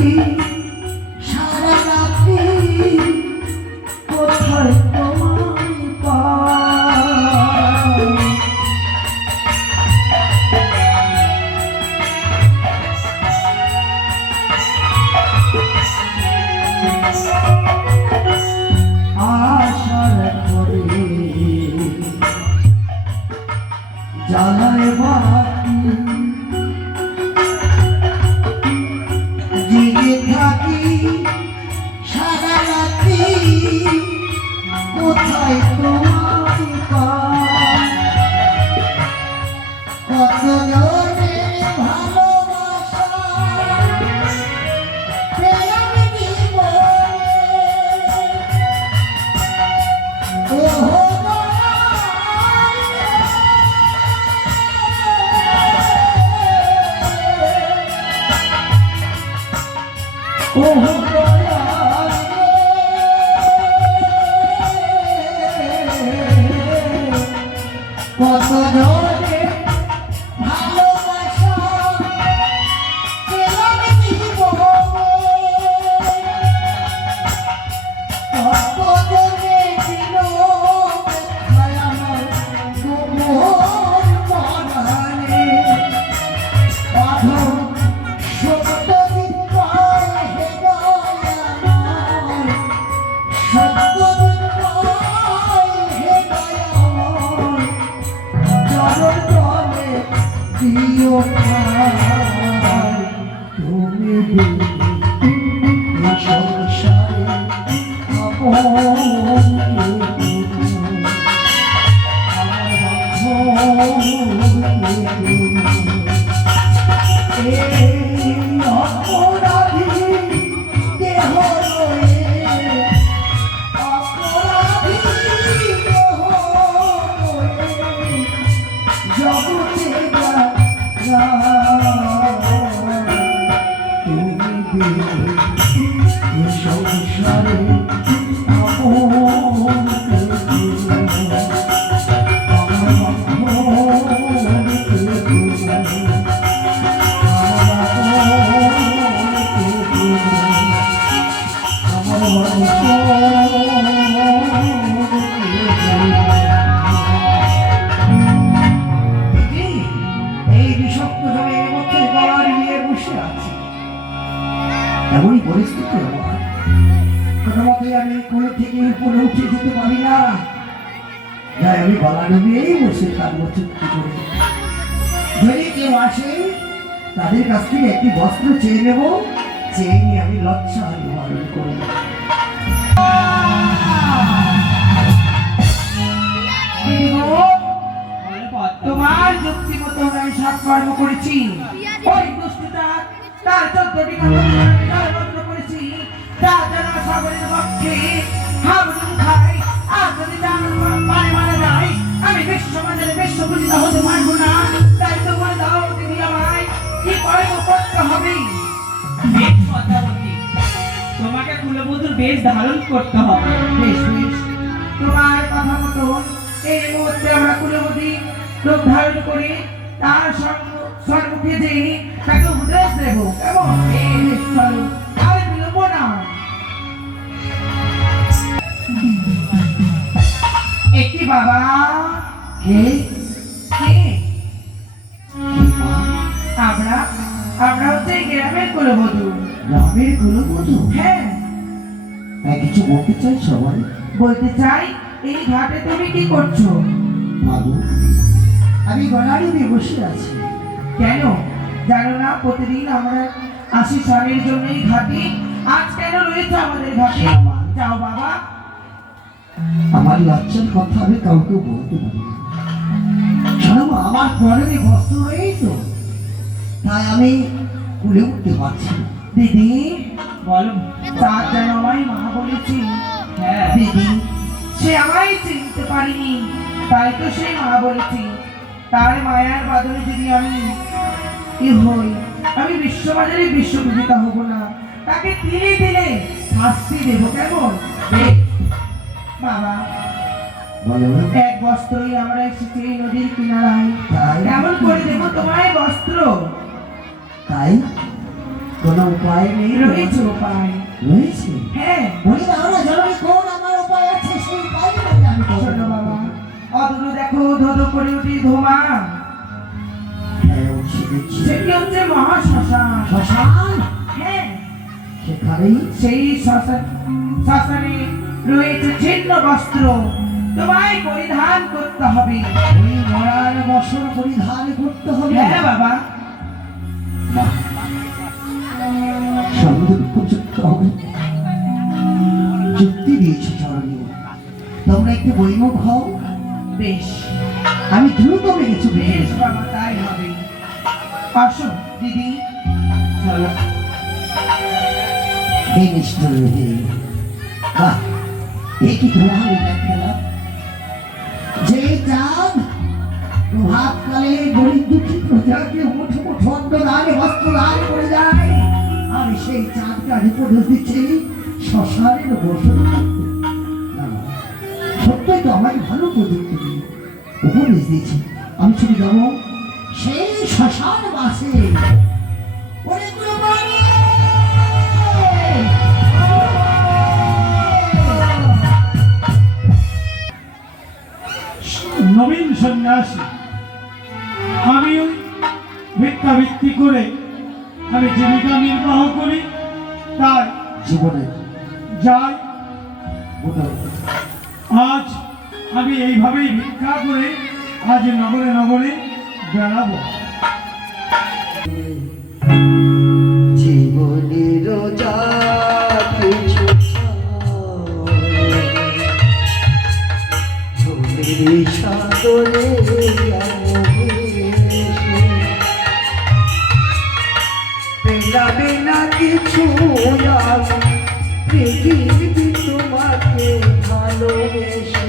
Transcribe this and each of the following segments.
থাকি সারা রাত্রি কোথায় তোমায় পাই। আশার করে জ্বালায় বাতি জেগে থাকি সারা রাত্রি কোথায় তোমায় পাই। কত জনের ভালোবাসা পেলাম জীবনে, ওহো ওহো দয়াল কত জনের ভালোবাসা পেলাম জীবনে, কত জনে দিল ব্যথায় আমার গোপন পরাণে। বাঁধন সত্য বিদ্যায় হে দয়াময়, সত্য বিদ্যায় হে দয়াময়, চরণ তলে দিও ঠাঁই। তুমি বিনে এই সংসারে আপন কে তুমি, আমার বাঁধন কে তুমি। এই অপরাধী দেহ রয়ে, অপরাধী দেহ রয়ে জগতে তুমি বিনে এ সংসারে আপন কে তুমি, আমার বাঁধন কে তুমি। এমনই পরিস্থিতি আমার, কোনো মতে আমি কোল থেকে উপরে উঠে যেতে পারি না, যাই আমি গলা ডুবিয়েই বসে থাকবো চুক্তি করে। যদি কেউ আসে তাদের কাছ থেকে একটি বস্ত্র চেয়ে নেব, চেয়ে নিয়ে আমি লজ্জা নিবারণ করবো। তোমার যুক্তি মতো আমি সব কর্ম করেছি, ওই দুষ্টটা তার 14টি কথা করেছি, তার জন্য সকলের পক্ষে হাবুডুবু খাই। আর যদি জানার মানে মানে নাই, আমি বিশ্ব সমাজের বিশ্বপূজিত হতে পারবো না। তাই তো বলে দাও তুমি আমায় কি কর্ম করতে হবে। বেশ কথা বলি, তোমাকে কুলবধূর বেশ ধারণ করতে হবে। বেশ বেশ, তোমার কথা মতো এই মুহূর্তে আমরা কুলবতী রূপ ধারণ করে তার সম্মুখে যে তাকে উপদেশ দেব। কেমন? বেশ চলো, আর বিলম্ব না। একটি বাবা কে কে আমরা আমরা হচ্ছে এই গ্রামের কুলবধূ। গ্রামের কুলবধূ? হ্যাঁ। কিছু বলতে চাই? সবাই বলতে চাই, এই ঘাটে তুমি কি করছো? মাগো, আমি গলাড়ি নিয়ে বসে আছি। কেন জানো না প্রতিদিন আমরা আসি স্বামীর জন্য এই ঘাটে, আজ কেন রয়েছে আমাদের ঘাটে? যাও বাবা। আমার লজ্জার কথা আমি কাউকে বলতে পারি না, জানো আমার পরনে বস্ত্র নেই তো, তাই আমি কুলে উঠতে পারছি না। দিদি বলো, তার যেন আমায় মা বলেছি। হ্যাঁ দিদি, সে আমায় চিনতে পারিনি, তাই তো সে মা বলেছি। তার মায়ার বাদলে যদি আমি কি হই, আমি বিশ্ববাজারে বিশ্বপূজিতা হব না, তাকে তিলে তিলে শাস্তি দেবো। কেমন? বাবা এক বস্ত্রই আমরা এসেছি এই নদীর কিনারায়, কেমন করে দেবো তোমায় বস্ত্র? তাই কোনো উপায় নেই? রয়েছে উপায়। রয়েছে? হ্যাঁ বলি দাও না জননী, কোন আমার উপায় আছে, সেই উপায় বলে আমি করবো। শোনো বাবা, অদূরে দেখো ধুধু করে উঠি ধোঁয়া, হ্যাঁ, অবশ্যই দেখছি। সেটি হচ্ছে মহাশ্মশান। শ্মশান? হ্যাঁ, সেখানেই সেই শ্মশানে রয়েছে ছিন্ন বস্ত্র, তোমায় পরিধান করতে হবে। ওই মরার বসন পরিধান করতে হবে? হ্যাঁ বাবা। বাহ, সুন্দর উপযুক্ত হবে। যুক্তি দিয়েছে জননী। তোমরা একটু বইমুখ হও, বেশ আমি দ্রুত কিছু বেশ বাবা, তাই হবে। আসো দিদি। চলো। হে নিষ্ঠুর হে, বাহ, এ কি তোমার খেলা! যে চাঁদ প্রভাতকালে গরিব দুঃখী প্রজাকে মুঠো মুঠো অন্ন দান বস্ত্র দান করে যায়, আর সেই চাঁদকে আজ উপদেশ দিচ্ছে শ্মশানের বসন করতে। না, সত্যই তো আমাকে ভালো প্রযুক্তি দিয়ে উপদেশ দিয়েছে। আমি শুধু যাবো সেই শ্মশান বাসে। অনেকগুলো পানি! নবীন সন্ন্যাসী, আমি ওই ভিক্ষাবৃত্তি করে আমি জীবিকা নির্বাহ করি, তাই জীবনে যাই। বোধহয় আজ আমি এইভাবেই ভিক্ষা করে আজ নগরে নগরে বেড়াবো। জীবনের যা কিছু ঝোলের সাগরে পেলাবে না কিছু, পৃথিবী তোমাকে ভালোবেসে।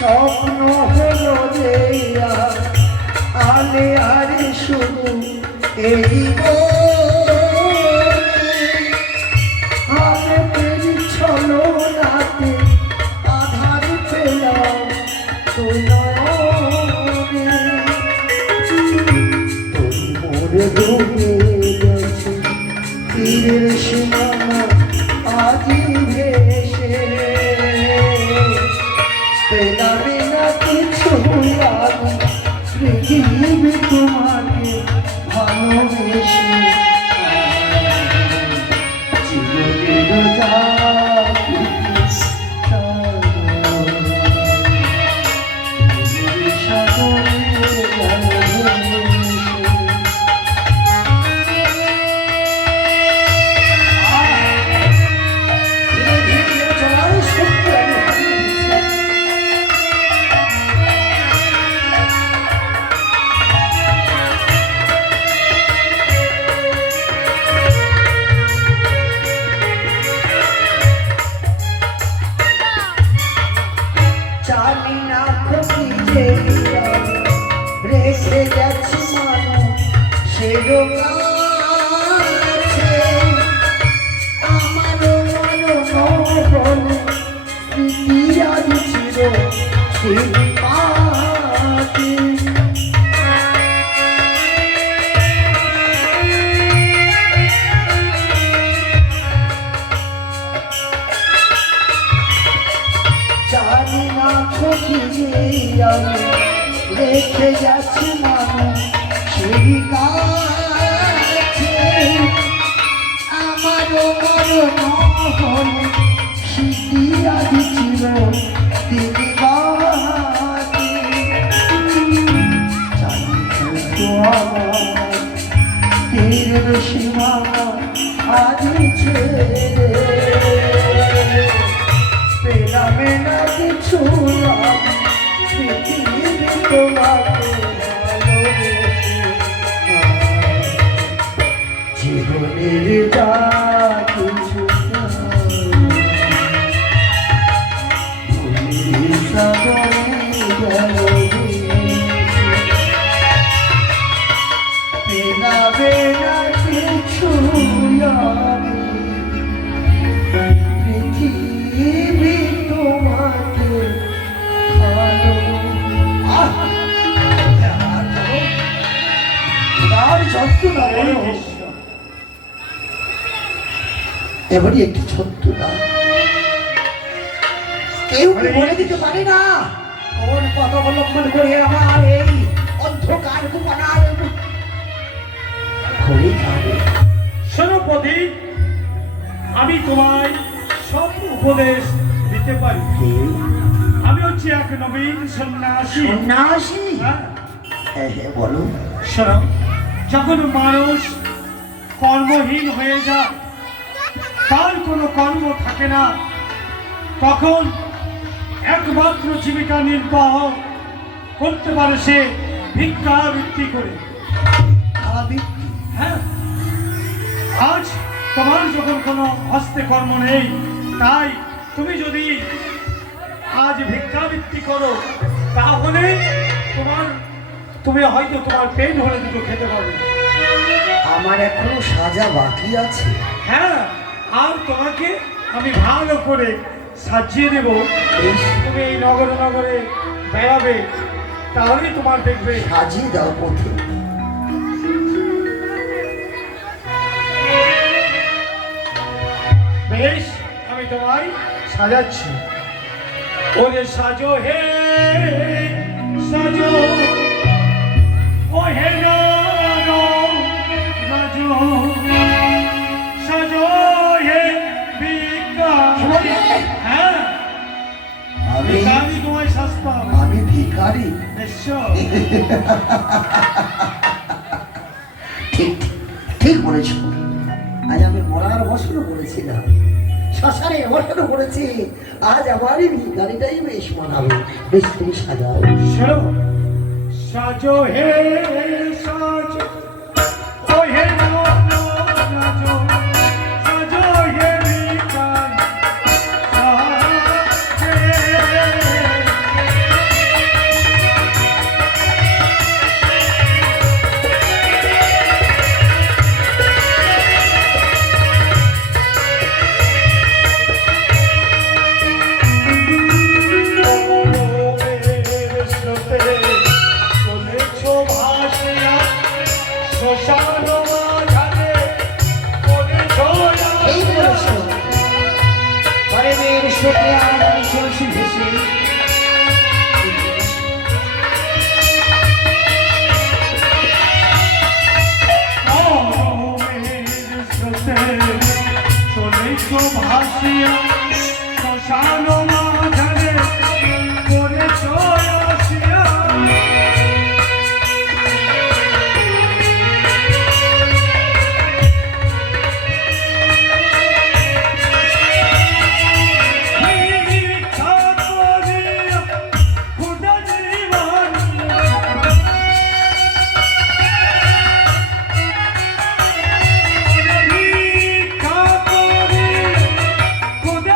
স্বপ্ন হলো রে আলে আরে শুধু এই আমি পেরি ছলো রাতে আধার পেলাম তুই মোরে ডুবে গেছে তীরের সীমানা আজি ভেসে। পেলাবে না কিছু লাগে পৃথিবী তোমাকে ভালোবেসে। জীবনের যা জানি না খুবই যে রেখে গেছে মানুষ সেরকাছে আমারও মন বলে স্মৃতি আজ ছিল সেই তোমাকে জানি না খোঁজে আমি রেখে যাচ্ছি মানুষ সেই কাছে আমারও মরণ হলে স্মৃতি আদি ছিল তিনি বাদে জানি তো আমার তীরের সীমা আজ ছেড়ে পেলামে না কিছু পৃথিবী তোমাকে জীবনের যা কিছু পেলামে না কিছু পৃথিবী তোমাকে এবারে একটি ছোট্ট না কেউ কি বলে দিতে পারে না কোন পথ অবলম্বন করে আমার এই অন্ধকার কুপানার ঘড়ি খাবে সেনাপতি, আমি তোমায় সব উপদেশ দিতে পারি। আমি হচ্ছে এক নবীন সন্ন্যাসী। সন্ন্যাসী? হ্যাঁ। হ্যাঁ বলো। শোনো, যখন মানুষ কর্মহীন হয়ে যায়, তার কোনো কর্ম থাকে না, তখন একমাত্র জীবিকা নির্বাহ করতে পারে সে ভিক্ষাবৃত্তি করে। হ্যাঁ, আজ তোমার যখন কোনো হস্তে কর্ম নেই, তাই তুমি যদি আজ ভিক্ষাবৃত্তি করো, তাহলে তুমি হয়তো তোমার পেট ভরে দুটো খেতে পারবে। আমার এখনো সাজা বাকি আছে। হ্যাঁ, আর তোমাকে আমি ভালো করে সাজিয়ে দেব। তুমি এই নগরে নগরে বেড়াবে, তাহলেই তোমার দেখবে। সাজিয়ে দাও পথে। বেশ, আমি তোমায় সাজাচ্ছি। ওরে সাজো হে সাজো, ও হে নারো সাজো, সাজো হে ভিক্ষা। হ্যাঁ, আমি আমি তোমায় সাজতাম। আমি ভিখারি। নিশ্চয়। ঠিক ঠিক বলেছ। আজ আমি মরার বসনও করেছিলাম, শ্মশানে বসনও করেছি। আজ আমারই ভিখারিটাই বেশ মানাবে। বেশ, তুমি সাজাও। শোনো, সাজো হে সাজো, ও হে নারো সাজো, সাজো হে ভিক্ষা। এই বলেছ, পরের শোকে আমি চলছি ভেসে। ভাসিয়া শ্মশান মাঝারে করেছ আসিয়া। খুদা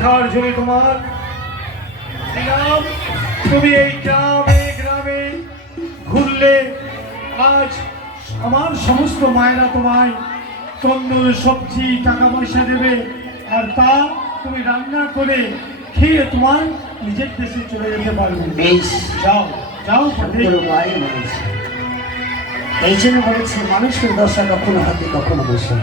ভিক্ষার জন্য তোমার দিলাম। তুমি এই গ্রামে গ্রামে ঘুরলে আজ আমার সমস্ত মায়েরা তোমায় তন্দুর সবজি টাকা পয়সা দেবে, আর তা তুমি রান্না করে খেয়ে তোমার নিজের দেশে চলে যেতে পারবে। বেশ, যাও যাও পথে। পুরো মায়ের মানুষ, এই জন্য বলেছে মানুষের দশা কখনো হাতে কখনো বসে।